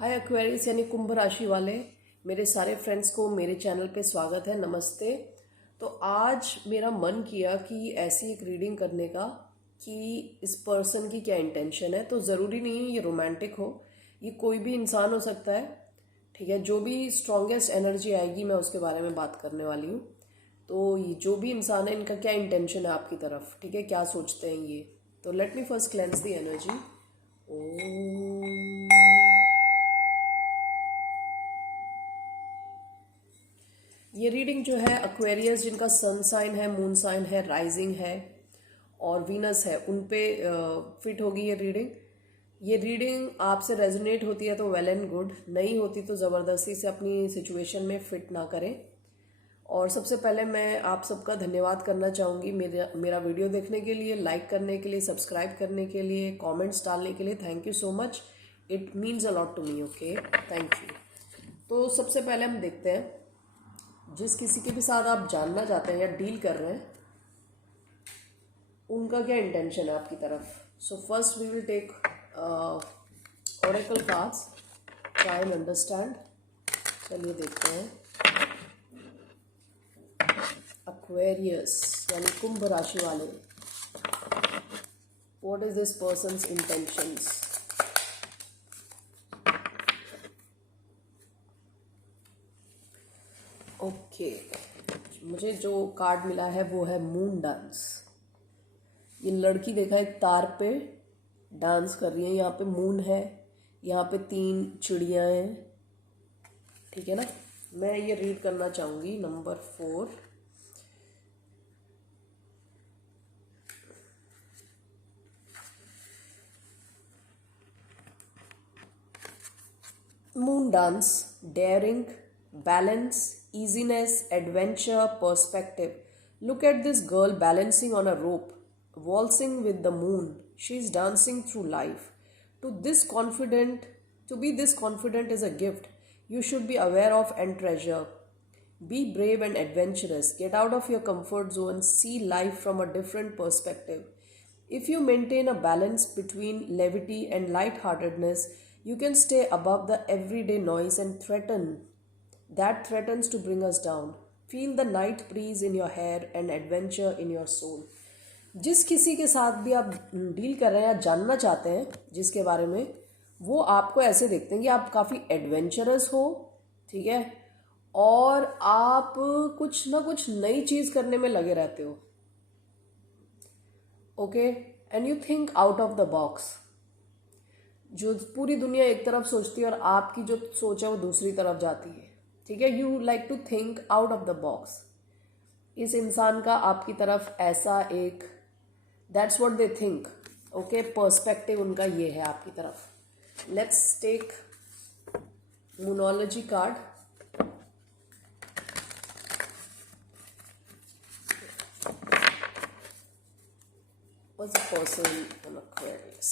हाय Aquarius यानी कुंभ राशि वाले मेरे सारे फ्रेंड्स को मेरे चैनल पे स्वागत है। नमस्ते। तो आज मेरा मन किया कि ऐसी एक रीडिंग करने का कि इस पर्सन की क्या इंटेंशन है। तो ज़रूरी नहीं है ये रोमांटिक हो, ये कोई भी इंसान हो सकता है। ठीक है, जो भी स्ट्रॉन्गेस्ट एनर्जी आएगी मैं उसके बारे में बात करने वाली हूँ। तो ये जो भी इंसान है, इनका क्या इंटेंशन है आपकी तरफ, ठीक है, क्या सोचते हैं ये। तो let me first cleanse the energy. Om. ये रीडिंग जो है एक्वेरियस जिनका सन साइन है, मून साइन है, राइजिंग है और वीनस है, उन पे फिट होगी ये रीडिंग। ये रीडिंग आपसे रेजोनेट होती है तो वेल एंड गुड, नहीं होती तो ज़बरदस्ती से अपनी सिचुएशन में फिट ना करें। और सबसे पहले मैं आप सबका धन्यवाद करना चाहूँगी मेरा वीडियो देखने के लिए, लाइक करने के लिए, सब्सक्राइब करने के लिए, कमेंट्स डालने के लिए। Thank you so much, it means a lot to me. Okay, thank you. तो सबसे पहले हम देखते हैं जिस किसी के भी साथ आप जानना चाहते हैं या डील कर रहे हैं, उनका क्या इंटेंशन है आपकी तरफ। So first we will take oracle cards, try and understand. चलिए देखते हैं। एक्वेरियस यानी कुंभ राशि वाले, what is this person's intentions. Okay, मुझे जो कार्ड मिला है वो है मून डांस। ये लड़की देखा एक तार पे डांस कर रही है, यहाँ पे मून है, यहाँ पे 3 चिड़िया हैं, ठीक है ना। मैं ये रीड करना चाहूँगी number 4। Moon dance, daring, balance, easiness, adventure, perspective. Look at this girl balancing on a rope, waltzing with the moon. She's dancing through life. To this confident, to be this confident is a gift you should be aware of and treasure. Be brave and adventurous. Get out of your comfort zone. See life from a different perspective. If you maintain a balance between levity and lightheartedness, you can stay above the everyday noise and that threatens to bring us down. Feel the night breeze in your hair and adventure in your soul. जिस किसी के साथ भी आप deal कर रहे हैं या जानना चाहते हैं जिसके बारे में, वो आपको ऐसे देखते हैं कि आप काफ़ी एडवेंचरस हो, ठीक है, और आप कुछ ना कुछ नई चीज़ करने में लगे रहते हो। Okay, and you think out of the box. जो पूरी दुनिया एक तरफ सोचती है और आपकी जो सोच है वो दूसरी तरफ जाती है, ठीक है। You like to think out of the box. इस इंसान का आपकी तरफ ऐसा एक, that's what they think. Okay, perspective उनका ये है आपकी तरफ। Let's take monology card. What's the person on Aquarius?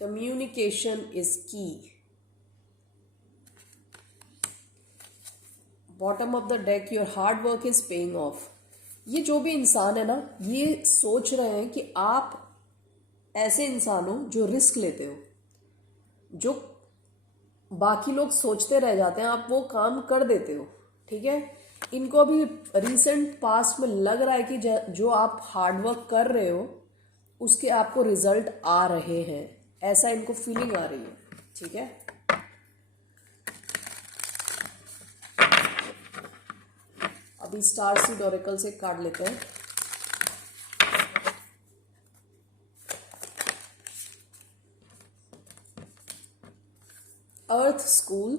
Communication is key. Bottom of the deck, your hard work is paying off. ये जो भी इंसान है ना, ये सोच रहे हैं कि आप ऐसे इंसान हो जो रिस्क लेते हो, जो बाकी लोग सोचते रह जाते हैं, आप वो काम कर देते हो, ठीक है। इनको अभी रिसेंट पास्ट में लग रहा है कि जो आप हार्ड वर्क कर रहे हो उसके आपको रिजल्ट आ रहे हैं, ऐसा इनको फीलिंग आ रही है, ठीक है। अभी स्टार सीड ओरेकल से कार्ड लेते हैं। Earth school,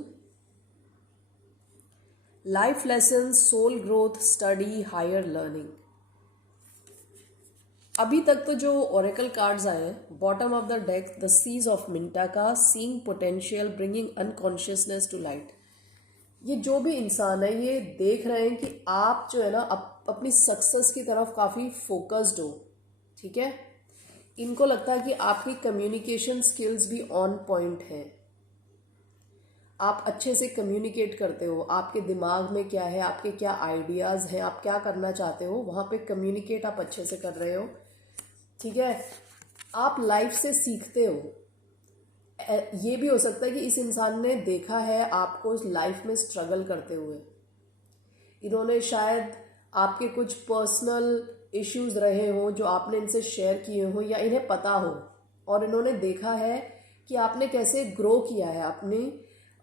life lesson, soul growth, study, higher learning. अभी तक तो जो ओरेकल कार्ड्स आए हैं, bottom of the deck, the seas of Mintaka, seeing potential, bringing unconsciousness to light. ये जो भी इंसान है ये देख रहे हैं कि आप जो है ना अपनी सक्सेस की तरफ काफ़ी फोकस्ड हो, ठीक है। इनको लगता है कि आपकी कम्युनिकेशन स्किल्स भी ऑन पॉइंट हैं, आप अच्छे से कम्युनिकेट करते हो, आपके दिमाग में क्या है, आपके क्या आइडियाज़ हैं, आप क्या करना चाहते हो, वहाँ पे कम्युनिकेट आप अच्छे से कर रहे हो, ठीक है। आप लाइफ से सीखते हो, ये भी हो सकता है कि इस इंसान ने देखा है आपको लाइफ में स्ट्रगल करते हुए। इन्होंने शायद आपके कुछ पर्सनल इश्यूज रहे हों जो आपने इनसे शेयर किए हों या इन्हें पता हो, और इन्होंने देखा है कि आपने कैसे ग्रो किया है अपनी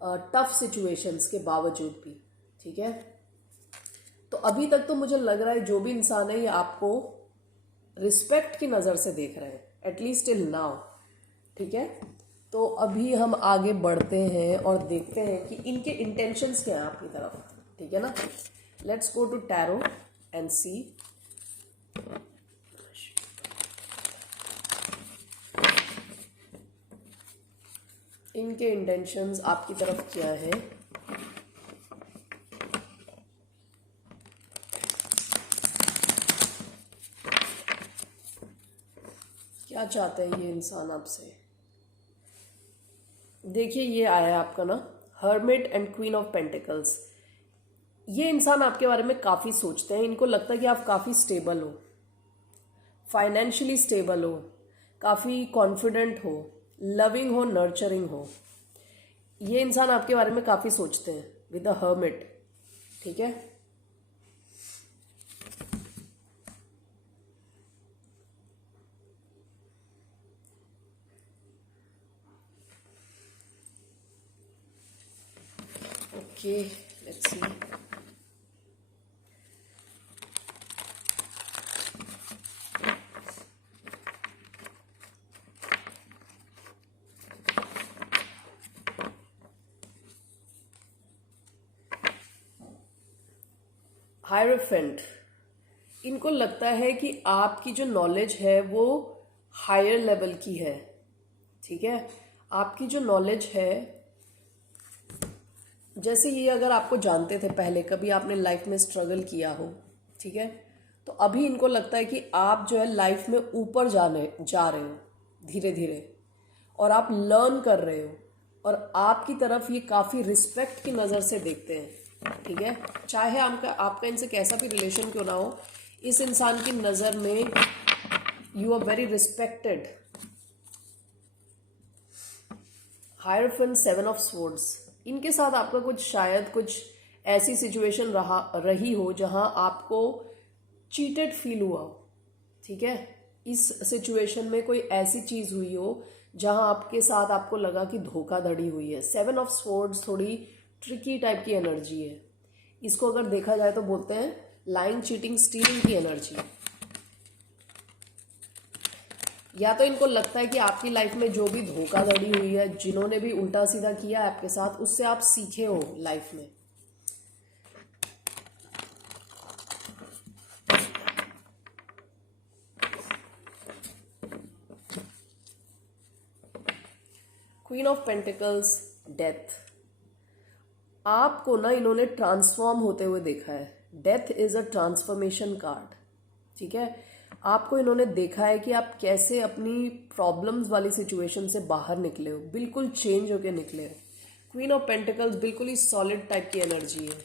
टफ सिचुएशंस के बावजूद भी। ठीक है, तो अभी तक तो मुझे लग रहा है जो भी इंसान है ये आपको रिस्पेक्ट की नज़र से देख रहे हैं, एटलीस्ट टिल नाउ। ठीक है, तो अभी हम आगे बढ़ते हैं और देखते हैं कि इनके इंटेंशंस क्या हैं आपकी तरफ। ठीक है ना, let's go to tarot and see. इनके इंटेंशंस आपकी तरफ क्या है। क्या चाहते हैं ये इंसान आपसे। देखिए ये आया है आपका ना, hermit and queen of pentacles. ये इंसान आपके बारे में काफ़ी सोचते हैं, इनको लगता है कि आप काफ़ी स्टेबल हो, फाइनेंशियली स्टेबल हो, काफ़ी कॉन्फिडेंट हो, लविंग हो, नर्चरिंग हो। ये इंसान आपके बारे में काफ़ी सोचते हैं विद द हर्मिट। ठीक है, ओके लेट्स सी। हायरोफेंट, इनको लगता है कि आपकी जो नॉलेज है वो हायर लेवल की है। ठीक है, आपकी जो नॉलेज है, जैसे ये अगर आपको जानते थे पहले, कभी आपने लाइफ में स्ट्रगल किया हो, ठीक है, तो अभी इनको लगता है कि आप जो है लाइफ में ऊपर जा रहे हो धीरे धीरे, और आप लर्न कर रहे हो, और आपकी तरफ ये काफ़ी रिस्पेक्ट की नज़र से देखते हैं। ठीक है, चाहे आपका इनसे कैसा भी रिलेशन क्यों ना हो, इस इंसान की नज़र में you are very respected. Hierophant, seven of swords, इनके साथ आपका कुछ शायद कुछ ऐसी सिचुएशन रही हो जहां आपको चीटेड फील हुआ हो। ठीक है, इस सिचुएशन में कोई ऐसी चीज हुई हो जहां आपके साथ आपको लगा कि धोखाधड़ी हुई है। सेवन ऑफ स्वॉर्ड्स थोड़ी ट्रिकी टाइप की एनर्जी है। इसको अगर देखा जाए तो बोलते हैं लाइंग, चीटिंग, स्टीलिंग की एनर्जी। या तो इनको लगता है कि आपकी लाइफ में जो भी धोखाधड़ी हुई है, जिन्होंने भी उल्टा सीधा किया है आपके साथ, उससे आप सीखे हो लाइफ में। क्वीन ऑफ पेंटिकल्स, डेथ, आपको ना इन्होंने ट्रांसफॉर्म होते हुए देखा है। Death is a transformation card. ठीक है, आपको इन्होंने देखा है कि आप कैसे अपनी प्रॉब्लम्स वाली सिचुएशन से बाहर निकले हो, बिल्कुल चेंज होके निकले हो। क्वीन ऑफ पेंटिकल्स बिल्कुल ही सॉलिड टाइप की एनर्जी है।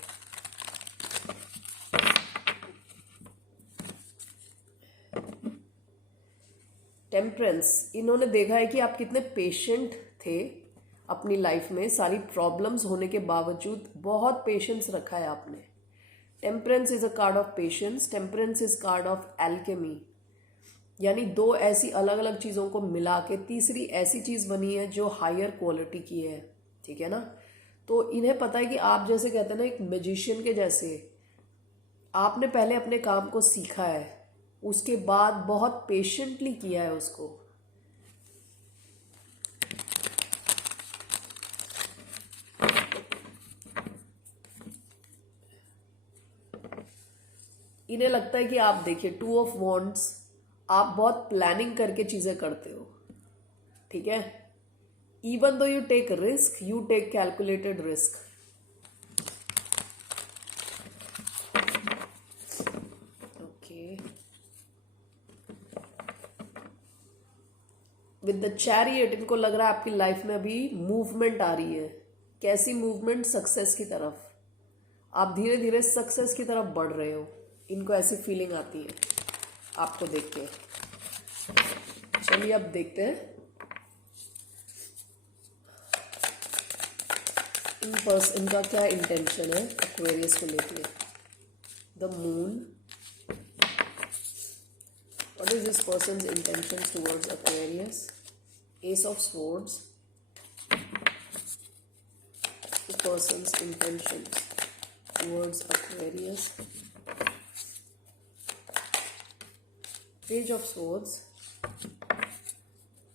टेम्परेंस, इन्होंने देखा है कि आप कितने पेशेंट थे अपनी लाइफ में, सारी प्रॉब्लम्स होने के बावजूद बहुत पेशेंस रखा है आपने। Temperance is a card of patience, temperance is called of alchemy, यानी दो ऐसी अलग अलग चीज़ों को मिला के तीसरी ऐसी चीज़ बनी है जो हायर क्वालिटी की है। ठीक है ना, तो इन्हें पता है कि आप जैसे कहते हैं ना, एक मैजिशियन के जैसे, आपने पहले अपने काम को सीखा है, उसके बाद बहुत पेशेंटली किया है उसको। इन्हें लगता है कि आप देखिए, टू ऑफ वॉन्ड्स, आप बहुत प्लानिंग करके चीजें करते हो। ठीक है, even though you take risk, you take calculated risk. Okay, with the chariot, इनको लग रहा है आपकी लाइफ में अभी मूवमेंट आ रही है। कैसी मूवमेंट? सक्सेस की तरफ। आप धीरे धीरे सक्सेस की तरफ बढ़ रहे हो, इनको ऐसी फीलिंग आती है आपको देख के। चलिए अब देखते हैं इनका क्या इंटेंशन है एक्वेरियस को लेके? The moon. What is this person's intentions towards Aquarius? Ace of Swords. The person's intentions towards Aquarius. Page of Swords.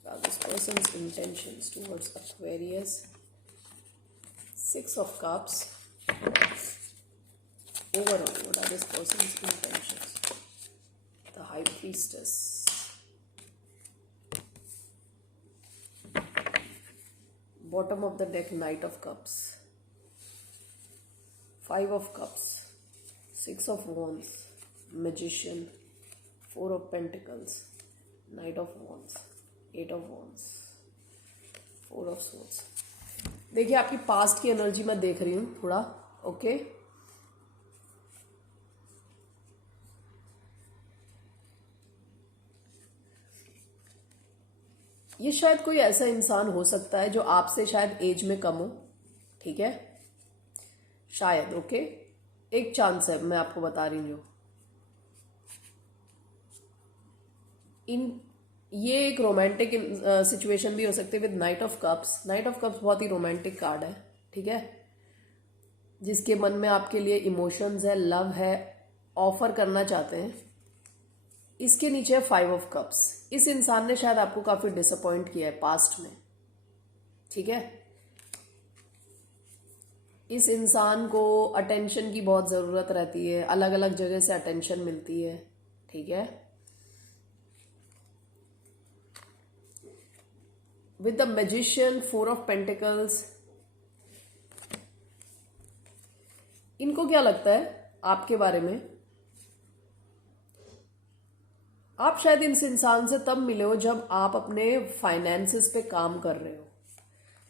What are this person's intentions towards Aquarius? Six of Cups. Overall, what are this person's intentions? The High Priestess. Bottom of the deck, Knight of Cups. Five of Cups. Six of Wands. Magician. Four of Pentacles. Knight of Wands. Eight of Wands. Four of Swords. देखिए आपकी past की energy मैं देख रही हूँ थोड़ा. Okay ये शायद कोई ऐसा इंसान हो सकता है जो आपसे शायद एज में कम हो. ठीक है, शायद. ओके, एक चांस है, मैं आपको बता रही हूँ. ये एक रोमांटिक सिचुएशन भी हो सकती है with night of cups. Night of cups बहुत ही रोमांटिक कार्ड है. ठीक है, जिसके मन में आपके लिए इमोशंस है, लव है, ऑफर करना चाहते हैं. इसके नीचे 5 ऑफ कप्स. इस इंसान ने शायद आपको काफी डिसअपॉइंट किया है पास्ट में. ठीक है, इस इंसान को अटेंशन की बहुत जरूरत रहती है, अलग अलग जगह से अटेंशन मिलती है. ठीक है, with the magician, 4 of pentacles. इनको क्या लगता है आपके बारे में? आप शायद इस इंसान से तब मिले हो जब आप अपने फाइनेंसेस पे काम कर रहे हो.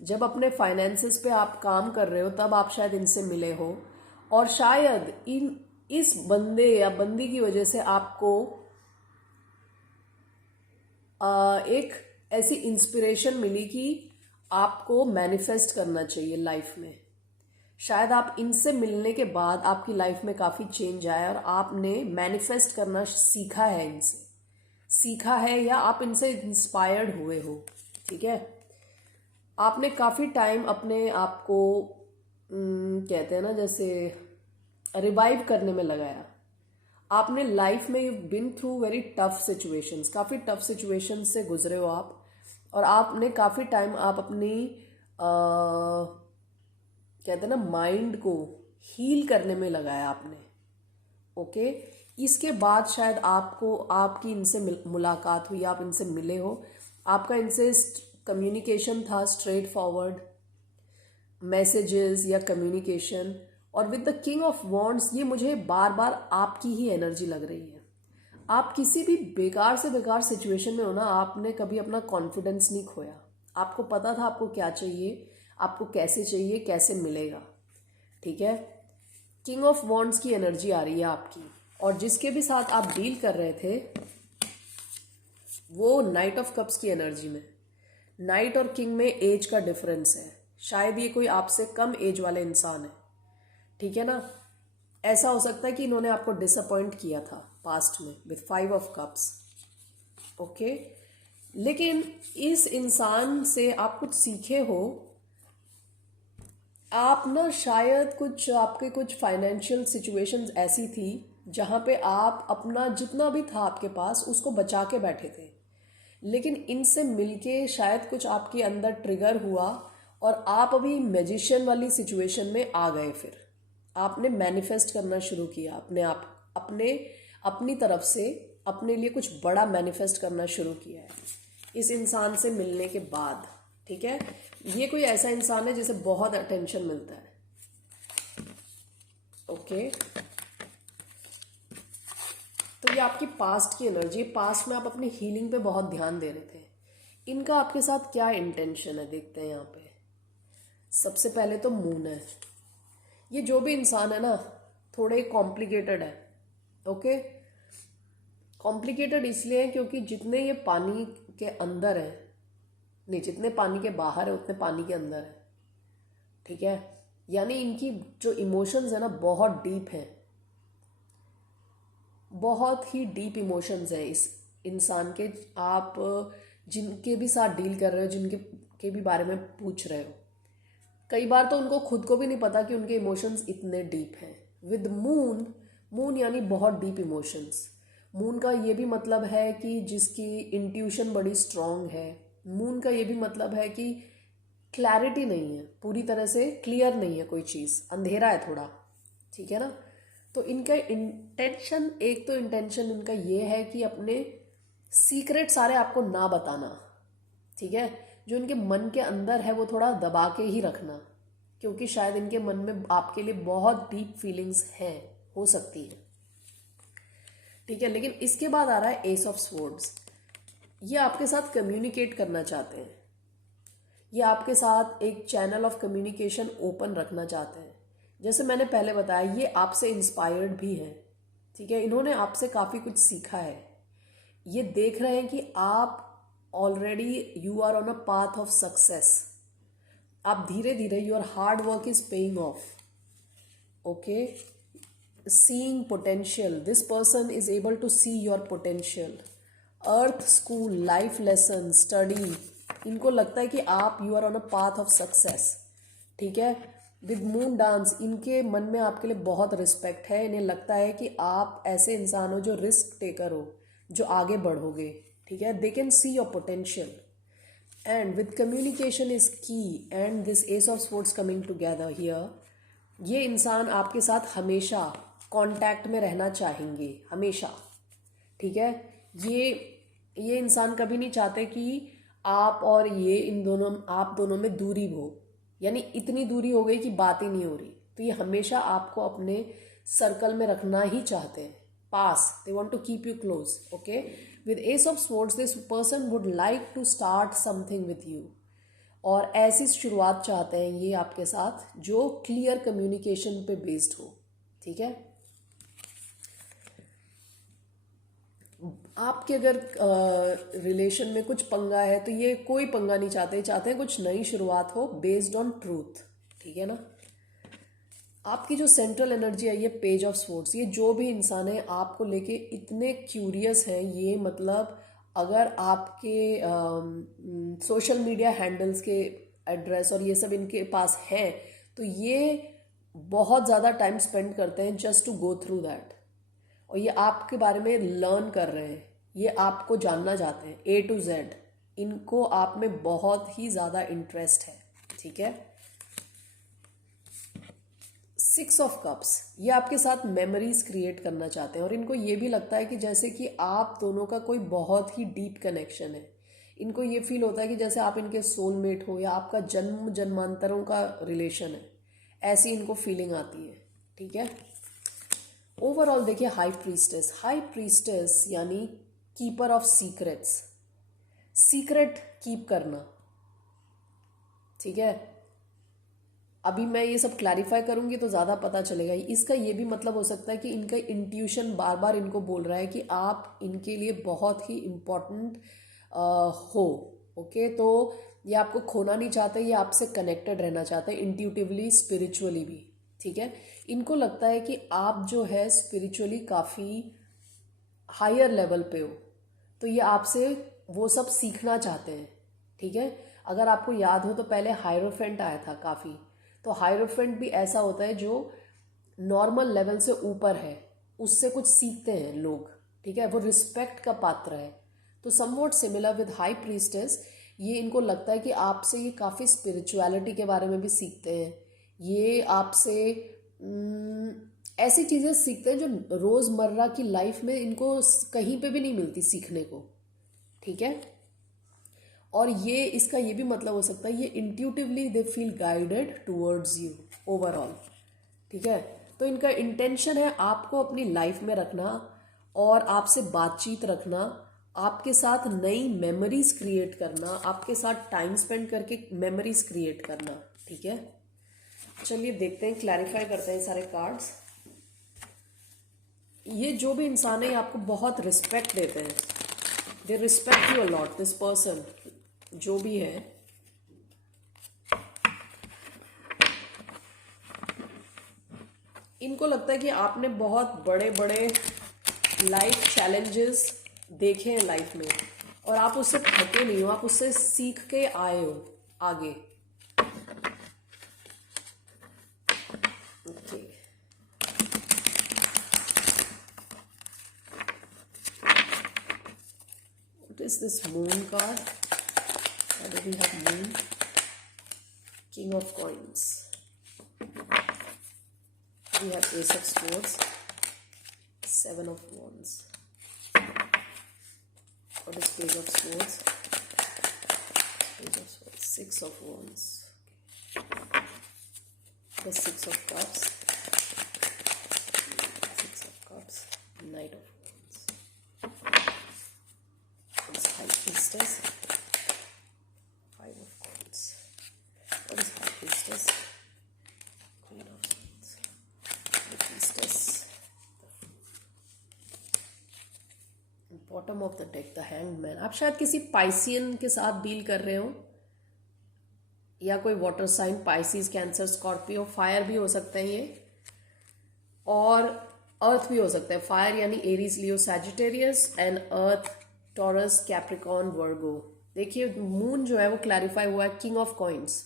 जब अपने फाइनेंसेस पे आप काम कर रहे हो तब आप शायद इनसे मिले हो. और शायद इस बंदे या बंदी की वजह से आपको एक ऐसी इंस्पिरेशन मिली कि आपको मैनिफेस्ट करना चाहिए लाइफ में. शायद आप इनसे मिलने के बाद आपकी लाइफ में काफ़ी चेंज आया और आपने मैनिफेस्ट करना सीखा है, इनसे सीखा है, या आप इनसे इंस्पायर्ड हुए हो. ठीक है, आपने काफ़ी टाइम अपने आप को कहते हैं ना जैसे रिवाइव करने में लगाया. आपने लाइफ में you been through very tough situations, काफ़ी टफ सिचुएशंस से गुजरे हो आप. और आपने काफ़ी टाइम आप अपनी कहते हैं ना माइंड को हील करने में लगाया आपने. ओके, इसके बाद शायद आपको आपकी इनसे मुलाकात हुई, आप इनसे मिले हो, आपका इनसे कम्युनिकेशन था, स्ट्रेट फॉरवर्ड मैसेजेस या कम्युनिकेशन. और with the king of wands ये मुझे बार बार आपकी ही एनर्जी लग रही है. आप किसी भी बेकार से बेकार सिचुएशन में हो ना, आपने कभी अपना कॉन्फिडेंस नहीं खोया. आपको पता था आपको क्या चाहिए, आपको कैसे चाहिए, कैसे मिलेगा. ठीक है, किंग ऑफ वॉन्ड्स की एनर्जी आ रही है आपकी. और जिसके भी साथ आप डील कर रहे थे वो नाइट ऑफ कप्स की एनर्जी में. नाइट और किंग में एज का डिफरेंस है. शायद ये कोई आपसे कम एज वाले इंसान है. ठीक है ना, ऐसा हो सकता है कि इन्होंने आपको डिसअपॉइंट किया था पास्ट में विथ 5 ऑफ कप्स. ओके, लेकिन इस इंसान से आप कुछ सीखे हो. आप ना शायद कुछ आपके कुछ फाइनेंशियल सिचुएशंस ऐसी थी जहाँ पे आप अपना जितना भी था आपके पास उसको बचा के बैठे थे. लेकिन इनसे मिलके शायद कुछ आपके अंदर ट्रिगर हुआ और आप अभी मैजिशियन वाली सिचुएशन में आ गए. फिर आपने मैनिफेस्ट करना शुरू किया अपनी तरफ से, अपने लिए कुछ बड़ा मैनिफेस्ट करना शुरू किया है इस इंसान से मिलने के बाद. ठीक है, ये कोई ऐसा इंसान है जिसे बहुत अटेंशन मिलता है. ओके, तो ये आपकी पास्ट की एनर्जी. पास्ट में आप अपनी हीलिंग पे बहुत ध्यान दे रहे थे. इनका आपके साथ क्या इंटेंशन है देखते हैं यहाँ पे. सबसे पहले तो मून है. ये जो भी इंसान है ना थोड़े कॉम्प्लिकेटेड है. ओके, कॉम्प्लिकेटेड इसलिए है क्योंकि जितने ये पानी के अंदर है, नहीं जितने पानी के बाहर है उतने पानी के अंदर है. ठीक है, यानी इनकी जो इमोशंस है ना बहुत डीप है, बहुत ही डीप इमोशंस है इस इंसान के। आप जिनके भी साथ डील कर रहे हो, जिनके के भी बारे में पूछ रहे हो, कई बार तो उनको खुद को भी नहीं पता कि उनके इमोशंस इतने डीप हैं। विद मून, मून यानी बहुत डीप इमोशंस। मून का ये भी मतलब है कि जिसकी इंट्यूशन बड़ी स्ट्रांग है। मून का ये भी मतलब है कि क्लैरिटी नहीं है, पूरी तरह से क्लियर नहीं है कोई चीज़, अंधेरा है थोड़ा, ठीक है ना। तो इनका इंटेंशन, एक तो इंटेंशन इनका ये है कि अपने सीक्रेट सारे आपको ना बताना, ठीक है। जो इनके मन के अंदर है वो थोड़ा दबा के ही रखना, क्योंकि शायद इनके मन में आपके लिए बहुत डीप फीलिंग्स हैं, हो सकती हैं, ठीक है। लेकिन इसके बाद आ रहा है एस ऑफ स्वॉर्ड्स। ये आपके साथ कम्युनिकेट करना चाहते हैं, ये आपके साथ एक चैनल ऑफ कम्युनिकेशन ओपन रखना चाहते हैं। जैसे मैंने पहले बताया, ये आपसे इंस्पायर्ड भी हैं, ठीक है। इन्होंने आपसे काफ़ी कुछ सीखा है। ये देख रहे हैं कि आप already you are on a path of success. आप धीरे धीरे, your hard work is paying off, okay. Seeing potential, this person is able to see your potential. Earth, school, life lesson, study, इनको लगता है कि आप you are on a path of success, ठीक है। विद मून डांस, इनके मन में आपके लिए बहुत रिस्पेक्ट है। इन्हें लगता है कि आप ऐसे इंसान हो जो रिस्क टेकर हो, जो आगे बढ़ोगे, ठीक है। They can see your potential. And with communication is key, and this ace of swords coming together here, ये इंसान आपके साथ हमेशा कांटेक्ट में रहना चाहेंगे, हमेशा, ठीक है। ये इंसान कभी नहीं चाहते कि आप और ये, इन दोनों, आप दोनों में दूरी हो, यानी इतनी दूरी हो गई कि बात ही नहीं हो रही। तो ये हमेशा आपको अपने सर्कल में रखना ही चाहते हैं, पास, they want to keep you close, okay. With ace of swords, this person would like to start something with you, और ऐसी शुरुआत चाहते हैं ये आपके साथ जो क्लियर कम्युनिकेशन पे बेस्ड हो, ठीक है। आपके अगर रिलेशन में कुछ पंगा है तो ये कोई पंगा नहीं चाहते, चाहते हैं कुछ नई शुरुआत हो बेस्ड ऑन ट्रूथ, ठीक है ना। आपकी जो सेंट्रल एनर्जी है, ये पेज ऑफ स्वॉर्ड्स, ये जो भी इंसान है आपको लेके इतने क्यूरियस हैं, ये मतलब अगर आपके सोशल मीडिया हैंडल्स के एड्रेस और ये सब इनके पास है, तो ये बहुत ज़्यादा टाइम स्पेंड करते हैं just to go through that. और ये आपके बारे में लर्न कर रहे हैं, ये आपको जानना चाहते हैं ए टू जेड, इनको आप में बहुत ही ज़्यादा इंटरेस्ट है, ठीक है। सिक्स ऑफ कप्स, ये आपके साथ मेमोरीज क्रिएट करना चाहते हैं, और इनको ये भी लगता है कि जैसे कि आप दोनों का कोई बहुत ही डीप कनेक्शन है। इनको ये फील होता है कि जैसे आप इनके सोलमेट हो, या आपका जन्म जन्मांतरों का रिलेशन है, ऐसी इनको फीलिंग आती है, ठीक है। ओवरऑल देखिए, हाई प्रीस्टेस, हाई प्रीस्टेस यानी keeper of secrets, secret keep करना, ठीक है। अभी मैं ये सब क्लैरिफाई करूंगी तो ज़्यादा पता चलेगा। इसका ये भी मतलब हो सकता है कि इनका इंट्यूशन बार बार इनको बोल रहा है कि आप इनके लिए बहुत ही इम्पोर्टेंट हो, ओके। तो ये आपको खोना नहीं चाहते, ये आपसे कनेक्टेड रहना चाहते हैं, इंट्यूटिवली, स्पिरिचुअली भी, ठीक है। इनको लगता है कि आप जो है स्पिरिचुअली काफ़ी हायर लेवल पे हो, तो ये आपसे वो सब सीखना चाहते हैं, ठीक है। अगर आपको याद हो तो पहले हायरोफेंट आया था काफ़ी, तो हायरोफेंट भी ऐसा होता है जो नॉर्मल लेवल से ऊपर है, उससे कुछ सीखते हैं लोग, ठीक है, वो रिस्पेक्ट का पात्र है। तो somewhat similar with high priestess, ये इनको लगता है कि आपसे ये काफ़ी स्पिरिचुअलिटी के बारे में भी सीखते हैं, ये आपसे ऐसी चीज़ें सीखते हैं जो रोज़मर्रा की लाइफ में इनको कहीं पे भी नहीं मिलती सीखने को, ठीक है। और ये, इसका ये भी मतलब हो सकता है ये intuitively they feel guided towards you overall, ठीक है। तो इनका इंटेंशन है आपको अपनी लाइफ में रखना और आपसे बातचीत रखना, आपके साथ नई मेमोरीज क्रिएट करना, आपके साथ टाइम स्पेंड करके मेमोरीज क्रिएट करना, ठीक है। चलिए देखते हैं, क्लैरिफाई करते हैं सारे कार्ड्स। ये जो भी इंसान है आपको बहुत रिस्पेक्ट देते हैं, they respect you a lot, this person जो भी है। इनको लगता है कि आपने बहुत बड़े बड़े लाइफ चैलेंजेस देखे हैं लाइफ में और आप उससे थके नहीं हो, आप उससे सीख के आए हो आगे। Okay, what is this moon card? Why do we have moon? King of coins. We have ace of swords, 7 of wands. What is page of swords? Page of swords, 6 of wands. The 6 of cups, 6 of cups, knight of wands. What is high priestess? 5 of coins. What is high priestess? Queen of swords. The priestess. Bottom of the deck, the hanged man. आप शायद किसी Piscean के साथ deal कर रहे हो, या कोई water sign, Pisces, Cancer, Scorpio, fire भी हो सकता है ये, और अर्थ भी हो सकता है। फायर यानी Aries, Leo, Sagittarius, and earth Taurus, Capricorn, Virgo. देखिए मून जो है वो क्लैरिफाई हुआ है किंग ऑफ कॉइन्स।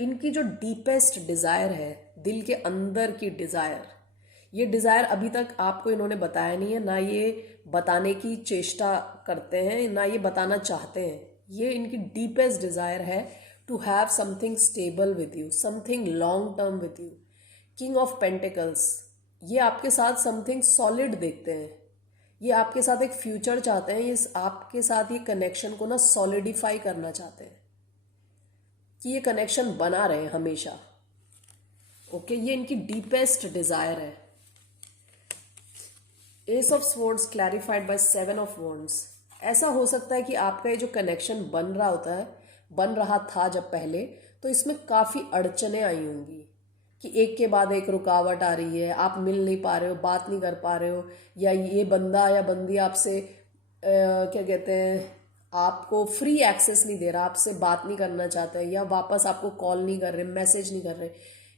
इनकी जो डीपेस्ट डिजायर है, दिल के अंदर की डिजायर, ये डिजायर अभी तक आपको इन्होंने बताया नहीं है, ना ये बताने की चेष्टा करते हैं, ना ये बताना चाहते हैं। ये इनकी डीपेस्ट डिजायर है to have something stable with you, something long term with you. King of pentacles, ये आपके साथ समथिंग सॉलिड देखते हैं, ये आपके साथ एक फ्यूचर चाहते हैं, ये आपके साथ ये कनेक्शन को ना सॉलिडिफाई करना चाहते हैं कि ये कनेक्शन बना रहे हमेशा। ओके, ये इनकी डीपेस्ट डिजायर है। Ace of swords clarified by 7 of wands. ऐसा हो सकता है कि आपका ये जो कनेक्शन बन रहा होता है, बन रहा था जब पहले, तो इसमें काफ़ी अड़चने आई होंगी कि एक के बाद एक रुकावट आ रही है, आप मिल नहीं पा रहे हो, बात नहीं कर पा रहे हो, या ये बंदा या बंदी आपसे क्या कहते हैं, आपको फ्री एक्सेस नहीं दे रहा, आपसे बात नहीं करना चाहता है, या वापस आपको कॉल नहीं कर रहे, मैसेज नहीं कर रहे।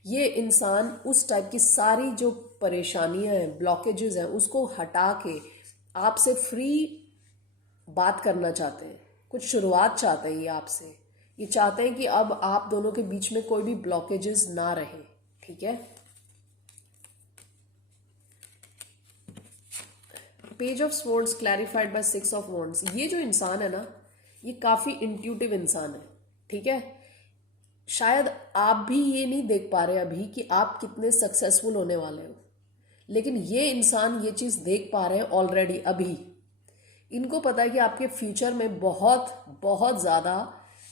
ये इंसान उस टाइप की सारी जो परेशानियां हैं, ब्लॉकेजेस हैं, उसको हटा के आपसे फ्री बात करना चाहते हैं, कुछ शुरुआत चाहते हैं ये आपसे। ये चाहते हैं कि अब आप दोनों के बीच में कोई भी ब्लॉकेजेस ना रहे। ठीक है, page of swords clarified by 6 of wands. ये जो इंसान है ना, ये काफी इंट्यूटिव इंसान है। ठीक है, शायद आप भी ये नहीं देख पा रहे अभी कि आप कितने सक्सेसफुल होने वाले हो, लेकिन ये इंसान ये चीज देख पा रहे हैं ऑलरेडी अभी। इनको पता है कि आपके फ्यूचर में बहुत बहुत ज़्यादा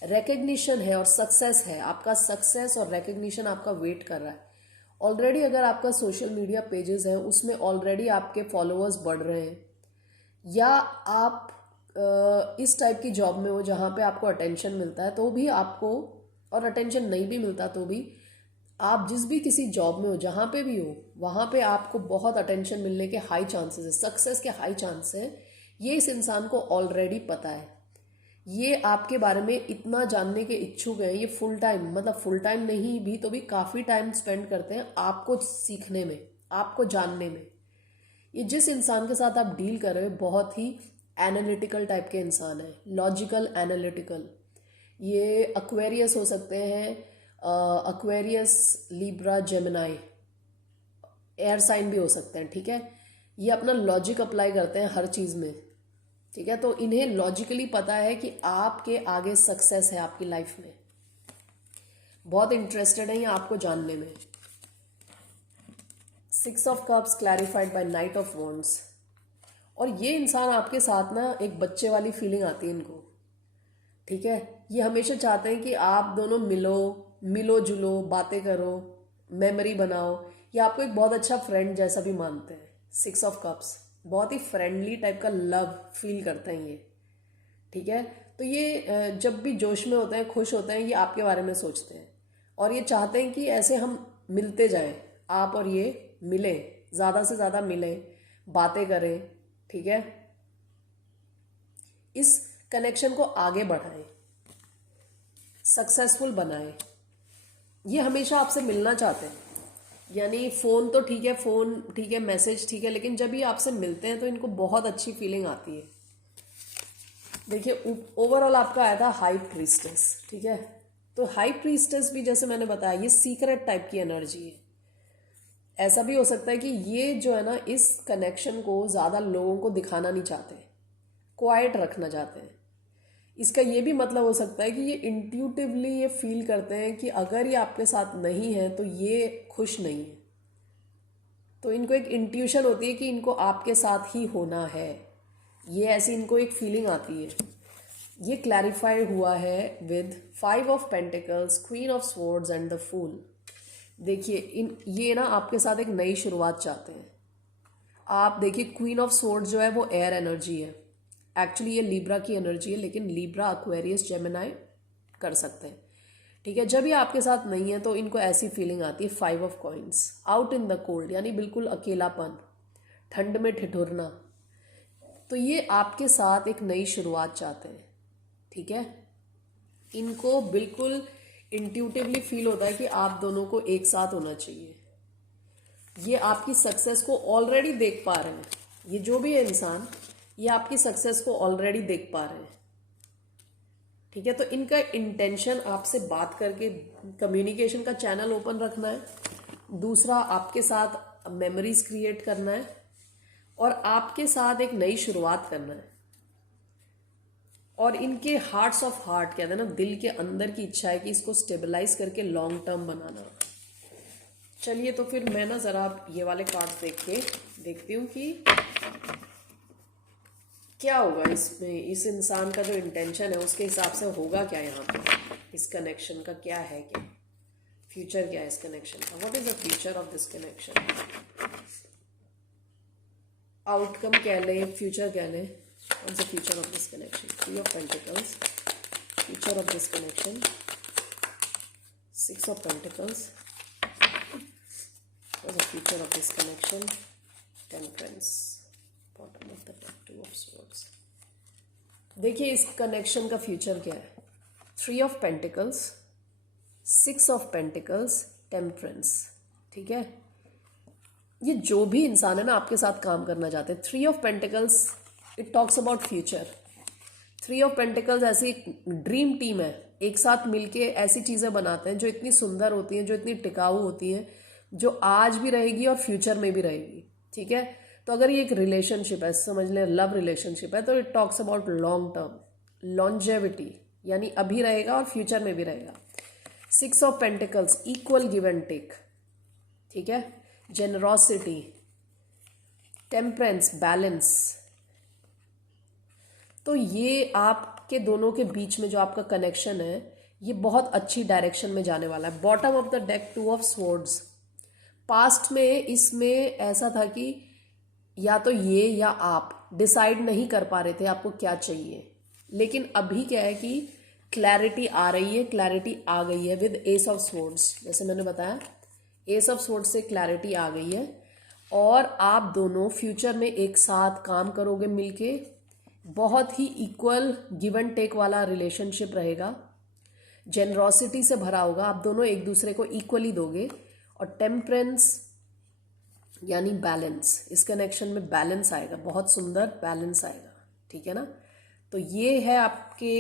रिकग्निशन है और सक्सेस है। आपका सक्सेस और रिकग्निशन आपका वेट कर रहा है ऑलरेडी। अगर आपका सोशल मीडिया पेजेस हैं, उसमें ऑलरेडी आपके फॉलोअर्स बढ़ रहे हैं, या आप इस टाइप की जॉब में हो जहाँ पे आपको अटेंशन मिलता है तो भी आपको, और अटेंशन नहीं भी मिलता तो भी, आप जिस भी किसी जॉब में हो, जहाँ पे भी हो, वहाँ पे आपको बहुत अटेंशन मिलने के हाई चांसेस है, सक्सेस के हाई चांस है। ये इस इंसान को ऑलरेडी पता है। ये आपके बारे में इतना जानने के इच्छुक हैं, ये फुल टाइम, मतलब फुल टाइम नहीं भी तो भी काफ़ी टाइम स्पेंड करते हैं आपको सीखने में, आपको जानने में। ये जिस इंसान के साथ आप डील कर रहे हो बहुत ही एनालिटिकल टाइप के इंसान है, लॉजिकल, एनालिटिकल। ये एक्वेरियस हो सकते हैं, Aquarius, Libra, Gemini, air sign भी हो सकते हैं। ठीक है, ये अपना लॉजिक अप्लाई करते हैं हर चीज़ में। ठीक है, तो इन्हें लॉजिकली पता है कि आपके आगे सक्सेस है आपकी लाइफ में, बहुत इंटरेस्टेड है ये आपको जानने में। 6 of cups clarified by knight of wands. और ये इंसान आपके साथ ना एक बच्चे वाली फीलिंग आती है इनको। ठीक है, ये हमेशा चाहते हैं कि आप दोनों मिलो जुलो, बातें करो, मेमोरी बनाओ। ये आपको एक बहुत अच्छा फ्रेंड जैसा भी मानते हैं। 6 ऑफ कप्स, बहुत ही फ्रेंडली टाइप का लव फील करते हैं ये। ठीक है, तो ये जब भी जोश में होते हैं, खुश होते हैं, ये आपके बारे में सोचते हैं और ये चाहते हैं कि ऐसे हम मिलते जाएं, आप और ये मिलें, ज़्यादा से ज़्यादा मिलें, बातें करें। ठीक है, इस कनेक्शन को आगे बढ़ाएं, सक्सेसफुल बनाएं। ये हमेशा आपसे मिलना चाहते हैं, यानी फ़ोन तो ठीक है, फ़ोन ठीक है, मैसेज ठीक है, लेकिन जब ये आपसे मिलते हैं तो इनको बहुत अच्छी फीलिंग आती है। देखिए ओवरऑल आपका आया था हाई प्रीस्टेस, ठीक है। तो हाई प्रीस्टेस भी जैसे मैंने बताया ये सीक्रेट टाइप की एनर्जी है। ऐसा भी हो सकता है कि ये जो है ना इस कनेक्शन को ज़्यादा लोगों को दिखाना नहीं चाहते, क्वाइट रखना चाहते हैं। इसका ये भी मतलब हो सकता है कि ये इंट्यूटिवली ये फील करते हैं कि अगर ये आपके साथ नहीं है तो ये खुश नहीं है। तो इनको एक इंट्यूशन होती है कि इनको आपके साथ ही होना है, ये ऐसी इनको एक फीलिंग आती है। ये क्लैरिफाई हुआ है with 5 of pentacles, queen of swords and the fool. देखिए ये ना आपके साथ एक नई शुरुआत चाहते हैं। आप देखिए क्वीन ऑफ स्वॉर्ड्स जो है वो एयर एनर्जी है, एक्चुअली ये लिब्रा की एनर्जी है, लेकिन लिब्रा, एक्वेरियस, जेमिनाई कर सकते हैं, ठीक है। जब ये आपके साथ नहीं है तो इनको ऐसी फीलिंग आती है 5 of coins, out in the cold, यानी बिल्कुल अकेलापन, ठंड में ठिठुरना। तो ये आपके साथ एक नई शुरुआत चाहते हैं, ठीक है। इनको बिल्कुल इंट्यूटिवली फील होता है कि आप दोनों को एक साथ होना चाहिए। ये आपकी सक्सेस को ऑलरेडी देख पा रहे हैं, ये जो भी है इंसान, ये आपकी सक्सेस को ऑलरेडी देख पा रहे हैं, ठीक है। तो इनका इंटेंशन आपसे बात करके कम्युनिकेशन का चैनल ओपन रखना है। दूसरा, आपके साथ मेमोरीज क्रिएट करना है और आपके साथ एक नई शुरुआत करना है। और इनके हार्ट्स ऑफ हार्ट कहते हैं ना, दिल के अंदर की इच्छा है कि इसको स्टेबलाइज करके लॉन्ग टर्म बनाना। चलिए तो फिर मैं ना ज़रा ये वाले कार्ड्स देखती हूँ कि क्या होगा इसमें, इस इंसान का जो इंटेंशन है उसके हिसाब से होगा क्या यहाँ पे, इस कनेक्शन का क्या है, क्या फ्यूचर क्या है इस कनेक्शन का, what is the future of this connection. Outcome कह लें, फ्यूचर कह लें, what is the future of this connection. 3 of pentacles, future of this connection, 6 of pentacles, what is the future of this connection, temperance, bottom of the deck, 2 of swords. देखिए इस connection का future क्या है। 3 of pentacles, 6 of pentacles, temperance, ठीक है। ये जो भी इंसान है ना आपके साथ काम करना चाहते हैं, 3 of pentacles it talks about future. 3 of pentacles ऐसी ड्रीम टीम है, एक साथ मिलके ऐसी चीज़ें बनाते हैं जो इतनी सुंदर होती हैं, जो इतनी टिकाऊ होती हैं, जो आज भी रहेगी और फ्यूचर में भी रहेगी, ठीक है। तो अगर ये एक रिलेशनशिप है, समझ लें लव रिलेशनशिप है, तो it talks about long term, longevity, यानी अभी रहेगा और फ्यूचर में भी रहेगा। 6 of pentacles, equal give and take, ठीक है, जेनरोसिटी, टेम्परेंस, बैलेंस। तो ये आपके दोनों के बीच में जो आपका कनेक्शन है ये बहुत अच्छी डायरेक्शन में जाने वाला है। Bottom of the deck, 2 of swords. Past में इसमें ऐसा था कि या तो ये या आप डिसाइड नहीं कर पा रहे थे आपको क्या चाहिए, लेकिन अभी क्या है कि क्लैरिटी आ रही है, क्लैरिटी आ गई है विद एस ऑफ स्वॉर्ड्स। जैसे मैंने बताया एस ऑफ स्वॉर्ड्स से क्लैरिटी आ गई है और आप दोनों फ्यूचर में एक साथ काम करोगे मिलके, बहुत ही इक्वल गिव एंड टेक वाला रिलेशनशिप रहेगा, जेनरोसिटी से भरा होगा, आप दोनों एक दूसरे को इक्वली दोगे। और टेम्परेंस यानी बैलेंस, इस कनेक्शन में बैलेंस आएगा, बहुत सुंदर बैलेंस आएगा, ठीक है ना। तो ये है आपके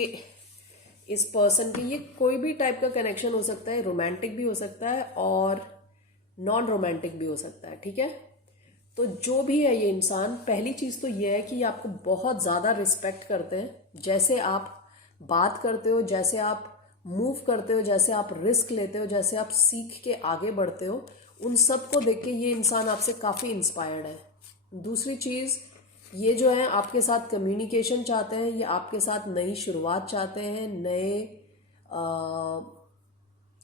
इस पर्सन की, ये कोई भी टाइप का कनेक्शन हो सकता है, रोमांटिक भी हो सकता है और नॉन रोमांटिक भी हो सकता है, ठीक है। तो जो भी है ये इंसान, पहली चीज़ तो ये है कि ये आपको बहुत ज़्यादा रिस्पेक्ट करते हैं, जैसे आप बात करते हो, जैसे आप मूव करते हो, जैसे आप रिस्क लेते हो, जैसे आप सीख के आगे बढ़ते हो, उन सब को देख के ये इंसान आपसे काफ़ी इंस्पायर्ड है। दूसरी चीज़, ये जो है आपके साथ कम्युनिकेशन चाहते हैं, ये आपके साथ नई शुरुआत चाहते हैं, नए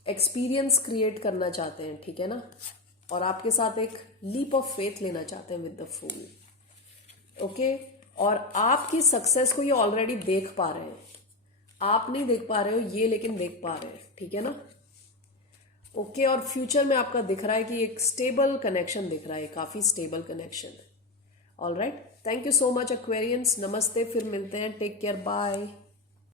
एक्सपीरियंस क्रिएट करना चाहते हैं, ठीक है ना। और आपके साथ एक लीप ऑफ फेथ लेना चाहते हैं विद द फूल, ओके। और आपकी सक्सेस को ये ऑलरेडी देख पा रहे हैं, आप नहीं देख पा रहे हो ये, लेकिन देख पा रहे हैं, ठीक है ना, ओके। और फ्यूचर में आपका दिख रहा है कि एक स्टेबल कनेक्शन दिख रहा है, काफ़ी स्टेबल कनेक्शन है। All right, thank you so much Aquarians, नमस्ते, फिर मिलते हैं, टेक केयर, बाय।